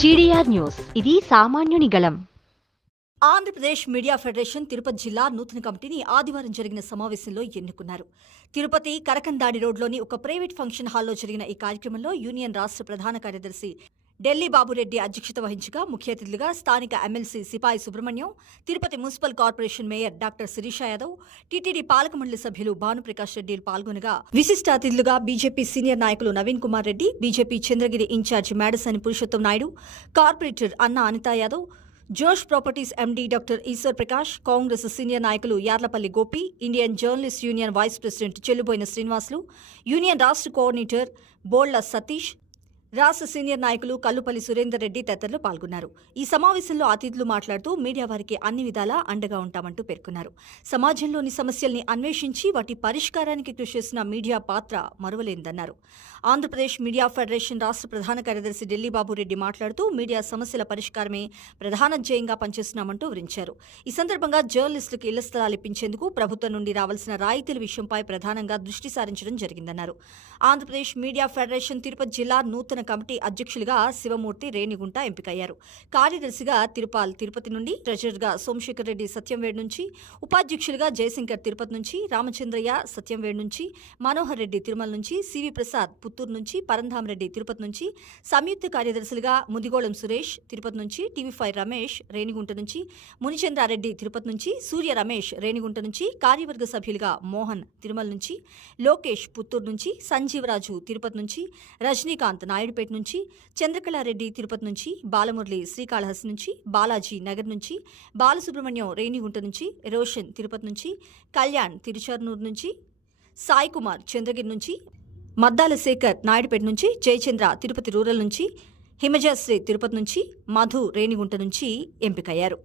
GDR news. ఇది సామాన్యుని గళం ఆంధ్రప్రదేశ్ మీడియా ఫెడరేషన్ తిరుపతి జిల్లా నూతన కమిటీని ఆదివారం జరిగిన సమావేశంలో ఎన్నుకున్నారు. తిరుపతి కరకందాడి రోడ్లోని ఒక ప్రైవేట్ ఫంక్షన్ హాల్లో జరిగిన ఈ కార్యక్రమంలో యూనియన్ రాష్ట్ర ప్రధాన కార్యదర్శి ఢిల్లీ బాబురెడ్డి అధ్యక్షత వహించగా ముఖ్య అతిథులుగా స్థానిక MLC Sipai Subrahmanyam Tirupati municipal corporation mayor doctor Sirisha Yadav TTD పాలక మండలి సభ్యులు భానుప్రకాష్ రెడ్డి పాల్గొనగా విశిష్ట అతిథులుగా బీజేపీ సీనియర్ నాయకులు Naveen Kumar Reddy BJP Chandragiri incharge Medasani Purushottam Naidu corporator Anna Anitha Yadav Josh properties MD doctor Eshwar Prakash Congress senior నాయకులు Yarlapalli Gopi Indian journalist union vice president Chelluboina Srinivasulu union రాష్ట్ర coordinator Bolla Satish రాష్ట్ర senior నాయకులు కల్లుపల్లి సురేందర్ రెడ్డి తదితరులు పాల్గొన్నారు. ఈ సమావేశంలో అతిథులు మాట్లాడుతూ మీడియా వారికి అన్ని విధాలా అండగా ఉంటామంటూ పేర్కొన్నారు. సమాజంలోని సమస్యల్ని అన్వేషించి వాటి పరిష్కారానికి కృషి చేసిన మీడియా పాత్ర మరువలేనిదన్నారు. ఆంధ్రప్రదేశ్ మీడియా ఫెడరేషన్ రాష్ట్ర ప్రధాన కార్యదర్శి ఢిల్లీ బాబురెడ్డి మాట్లాడుతూ మీడియా సమస్యల పరిష్కారమే ప్రధాన ధ్యేయంగా పనిచేస్తున్నామంటూ వివరించారు. ఈ సందర్భంగా జర్నలిస్టులకు ఇళ్ళ స్థలాలు ఇప్పించేందుకు ప్రభుత్వం నుండి రావాల్సిన రాయితీల విషయంపై ప్రధానంగా దృష్టి సారించడం జరిగిందన్నారు. ఆంధ్రప్రదేశ్ మీడియా ఫెడరేషన్ తిరుపతి జిల్లా నూతన కమిటీ అధ్యక్షులుగా శివమూర్తి రేణిగుంట ఎంపికయ్యారు. కార్యదర్శిగా తిరుపాల్ తిరుపతి నుండి ట్రెజరర్గా సోమశేఖర్ రెడ్డి సత్యంవేడ్ నుంచి ఉపాధ్యక్షులుగా జయశంకర్ తిరుపతి నుంచి రామచంద్రయ్య సత్యంవేడ్ నుంచి మనోహర్ రెడ్డి తిరుమల నుంచి సివి ప్రసాద్ పుత్తూరు నుంచి పరంధామరెడ్డి తిరుపతి నుంచి సంయుక్త కార్యదర్శులుగా ముదిగోళం సురేష్ తిరుపతి నుంచి టీవీ ఫైవ్ రమేష్ రేణిగుంట నుంచి మునిచంద్రారెడ్డి తిరుపతి నుంచి సూర్య రమేష్ రేణిగుంట నుంచి కార్యవర్గ సభ్యులుగా మోహన్ తిరుమల నుంచి లోకేష్ పుత్తూరు నుంచి సంజీవరాజు తిరుపతి నుంచి రజనీకాంత్ నాయుడు నాయుడుపేట నుంచి చంద్రకళారెడ్డి తిరుపతి నుంచి బాలమురళి శ్రీకాళహస్తి నుంచి బాలాజీ నగర్ నుంచి బాలసుబ్రహ్మణ్యం రేణిగుంట నుంచి రోషన్ తిరుపతి నుంచి కళ్యాణ్ తిరుచర్నూరు నుంచి సాయి కుమార్ చంద్రగిరి నుంచి మద్దాల శేఖర్ నాయుడుపేట నుంచి జయచంద్ర తిరుపతి రూరల్ నుంచి హిమజాశ్రీ తిరుపతి నుంచి మధు రేణిగుంట నుంచి ఎంపికయ్యారు.